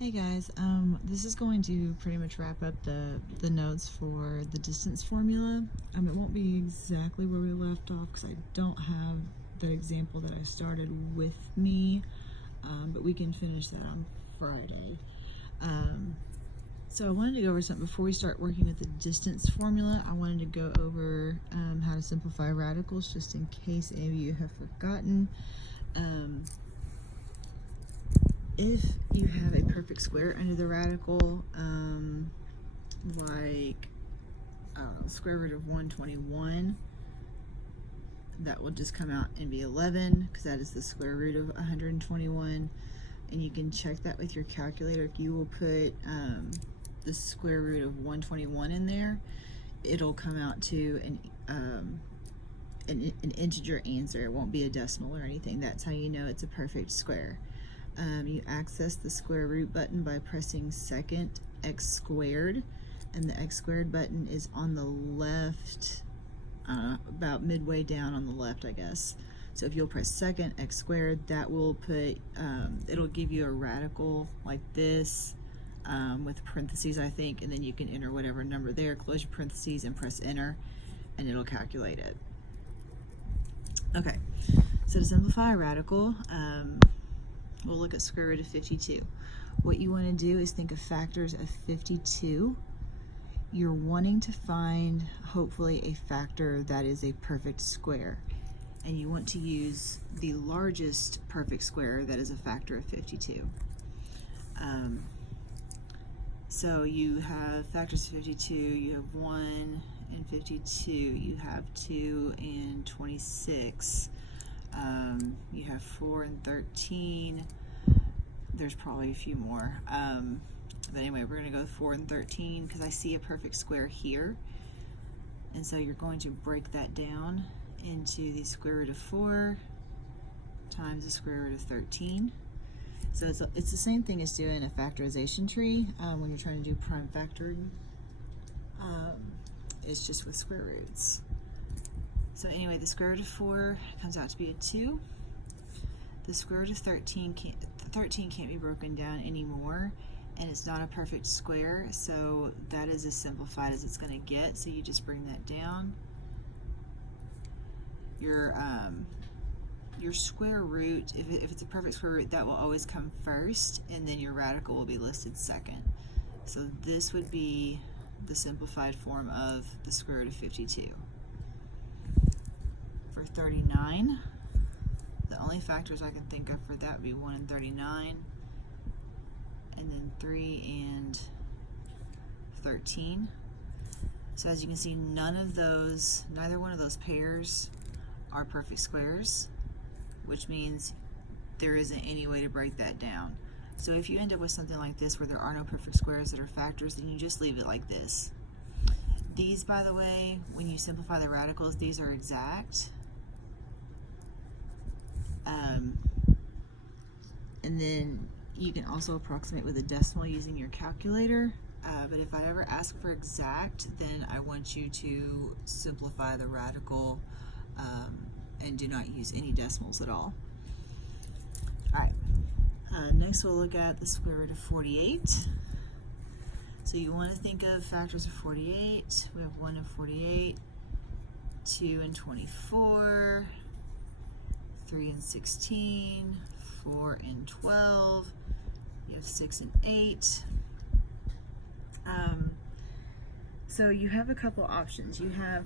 Hey guys, this is going to pretty much wrap up the notes for the distance formula. It won't be exactly where we left off because I don't have the example that I started with me, but we can finish that on Friday. So I wanted to go over something before we start working with the distance formula. I wanted to go over how to simplify radicals just in case any of you have forgotten. If you have a perfect square under the radical, like square root of 121, that will just come out and be 11 because that is the square root of 121. And you can check that with your calculator. If you will put the square root of 121 in there, it'll come out to an integer answer. It won't be a decimal or anything. That's how you know it's a perfect square. You access the square root button by pressing second x squared, and the x squared button is on the left, about midway down on the left, I guess. So if you'll press second x squared, that will put, it'll give you a radical like this, with parentheses, I think, and then you can enter whatever number there, close your parentheses and press enter, and it'll calculate it. Okay, so to simplify a radical, we'll look at square root of 52. What you want to do is think of factors of 52. You're wanting to find, hopefully, a factor that is a perfect square. And you want to use the largest perfect square that is a factor of 52. So you have factors of 52, you have 1 and 52, you have 2 and 26. You have 4 and 13. There's probably a few more. But anyway, we're going to go with 4 and 13 because I see a perfect square here. And so you're going to break that down into the square root of 4 times the square root of 13. So it's the same thing as doing a factorization tree when you're trying to do prime factoring. It's just with square roots. So anyway, the square root of 4 comes out to be a 2. The square root of 13 can't be broken down anymore, and it's not a perfect square, so that is as simplified as it's going to get. So you just bring that down. Your square root, if it's a perfect square root, that will always come first, and then your radical will be listed second. So this would be the simplified form of the square root of 52. For 39, the only factors I can think of for that would be 1 and 39, and then 3 and 13. So as you can see, neither one of those pairs are perfect squares, which means there isn't any way to break that down. So if you end up with something like this where there are no perfect squares that are factors, then you just leave it like this. These, by the way, when you simplify the radicals, these are exact. And then you can also approximate with a decimal using your calculator. But if I ever ask for exact, then I want you to simplify the radical and do not use any decimals at all. All right, next we'll look at the square root of 48. So you want to think of factors of 48. We have 1 and 48, 2 and 24, 3 and 16, 4 and 12, you have 6 and 8. So you have a couple options. You have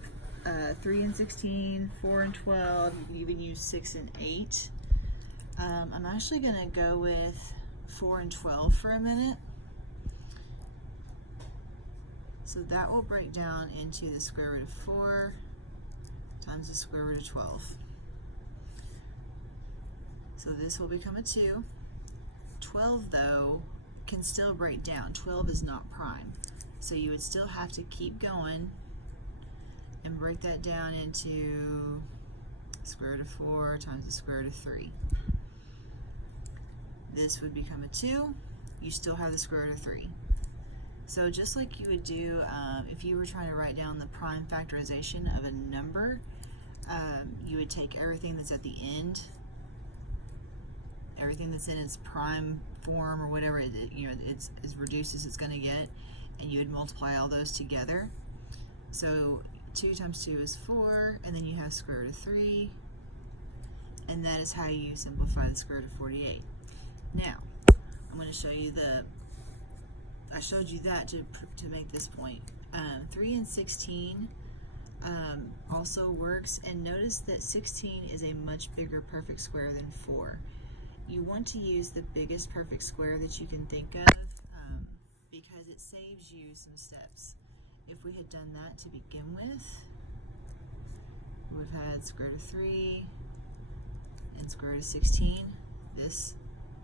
3 and 16, 4 and 12, you can even use 6 and 8. I'm actually going to go with 4 and 12 for a minute. So that will break down into the square root of 4 times the square root of 12. So this will become a 2. 12, though, can still break down. 12 is not prime. So you would still have to keep going and break that down into square root of 4 times the square root of 3. This would become a 2. You still have the square root of 3. So just like you would do if you were trying to write down the prime factorization of a number, you would take everything that's at the end, everything that's in its prime form or whatever it's as reduced as it's going to get, and you would multiply all those together. So 2 times 2 is 4, and then you have square root of 3, and that is how you simplify the square root of 48. Now, I'm going to show you I showed you that to make this point. 3 and 16 also works, and notice that 16 is a much bigger perfect square than 4. You want to use the biggest perfect square that you can think of because it saves you some steps. If we had done that to begin with, we've had square root of 3 and square root of 16. This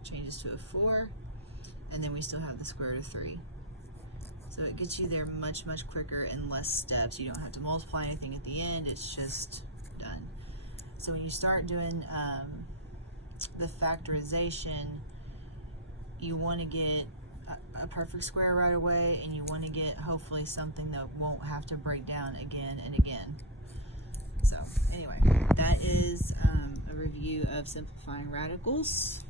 changes to a 4, and then we still have the square root of 3. So it gets you there much, much quicker and less steps. You don't have to multiply anything at the end. It's just done. So when you start doing the factorization, you want to get a perfect square right away, and you want to get hopefully something that won't have to break down again and again. So anyway, that is a review of simplifying radicals.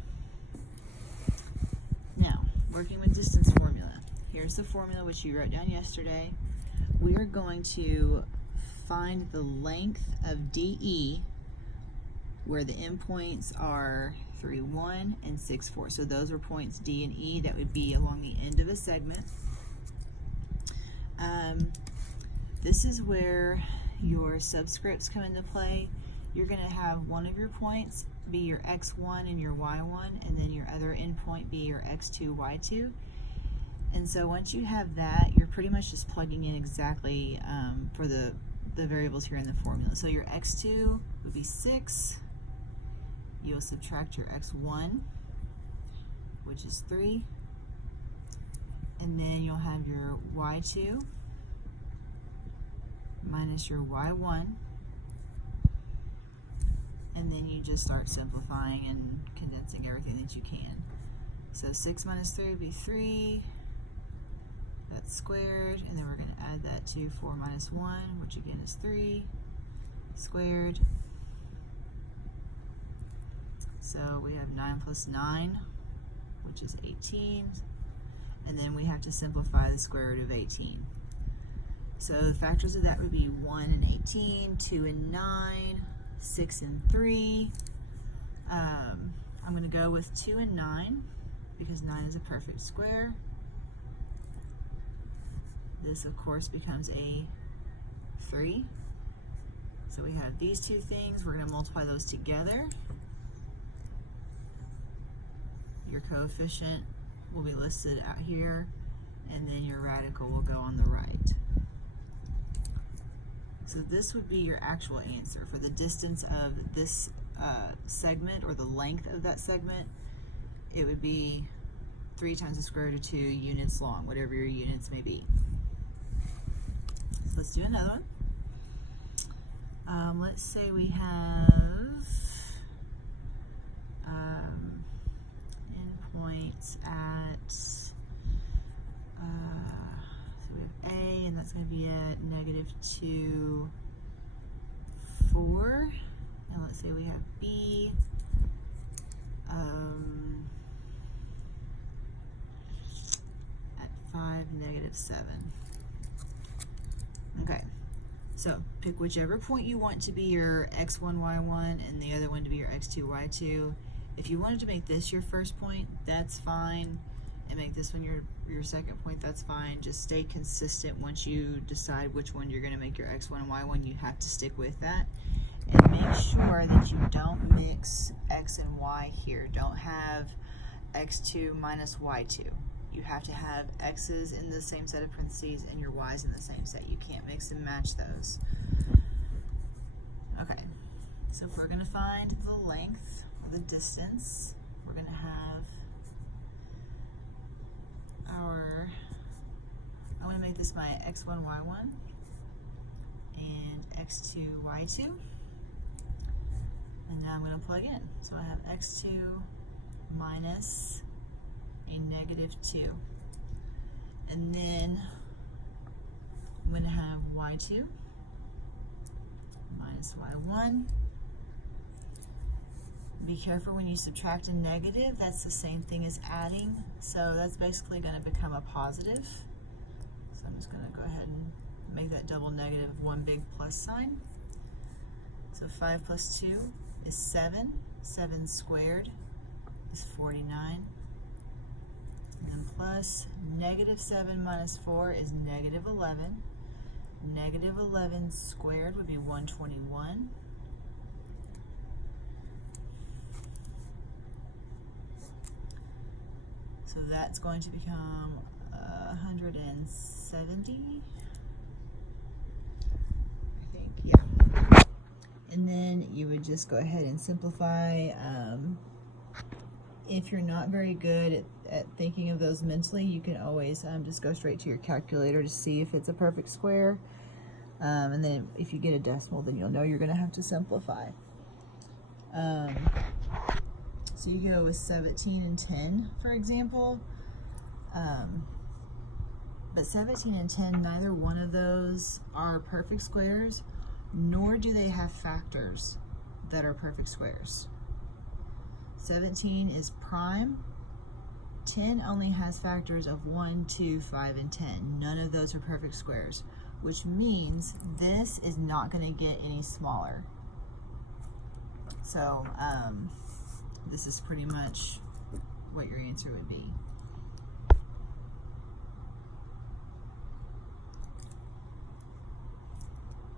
Now, working with distance formula. Here's the formula which you wrote down yesterday. We are going to find the length of DE where the endpoints are 3, 1 and 6, 4. So those are points D and E that would be along the end of a segment. This is where your subscripts come into play. You're going to have one of your points be your x1 and your y1, and then your other endpoint be your x2, y2. And so once you have that, you're pretty much just plugging in exactly for the variables here in the formula. So your x2 would be 6. You'll subtract your x1, which is 3. And then you'll have your y2 minus your y1. And then you just start simplifying and condensing everything that you can. So 6 minus 3 would be 3. That's squared, and then we're going to add that to 4 minus 1, which again is 3 squared. So we have 9 plus 9, which is 18, and then we have to simplify the square root of 18. So the factors of that would be 1 and 18, 2 and 9, 6 and 3. I'm going to go with 2 and 9 because 9 is a perfect square. This, of course, becomes a 3. So we have these two things. We're going to multiply those together. Your coefficient will be listed out here, and then your radical will go on the right. So this would be your actual answer for the distance of this segment, or the length of that segment. It would be 3 times the square root of 2 units long, whatever your units may be. So let's do another one. Let's say we have endpoints at, so we have A, and that's going to be at -2, 4. And let's say we have B, at 5, -7. Okay, so pick whichever point you want to be your x1, y1, and the other one to be your x2, y2. If you wanted to make this your first point, that's fine, and make this one your second point, that's fine. Just stay consistent. Once you decide which one you're going to make your x1 and y1, you have to stick with that. And make sure that you don't mix x and y here. Don't have x2 minus y2. You have to have x's in the same set of parentheses and your y's in the same set. You can't mix and match those. Okay, so if we're going to find the length or the distance, we're going to have our, I want to make this my x1, y1 and x2, y2. And now I'm going to plug in. So I have x2 minus a -2. And then I'm going to have y2 minus y1. Be careful when you subtract a negative, that's the same thing as adding. So that's basically going to become a positive. So I'm just going to go ahead and make that double negative one big plus sign. So 5 plus 2 is 7. 7 squared is 49. And then plus negative 7 minus 4 is negative 11. Negative 11 squared would be 121. So that's going to become 170, I think, yeah. And then you would just go ahead and simplify. If you're not very good at thinking of those mentally, you can always just go straight to your calculator to see if it's a perfect square. And then if you get a decimal, then you'll know you're going to have to simplify. So you go with 17 and 10, for example. But 17 and 10, neither one of those are perfect squares, nor do they have factors that are perfect squares. 17 is prime. 10 only has factors of 1, 2, 5, and 10. None of those are perfect squares, which means this is not going to get any smaller. So this is pretty much what your answer would be.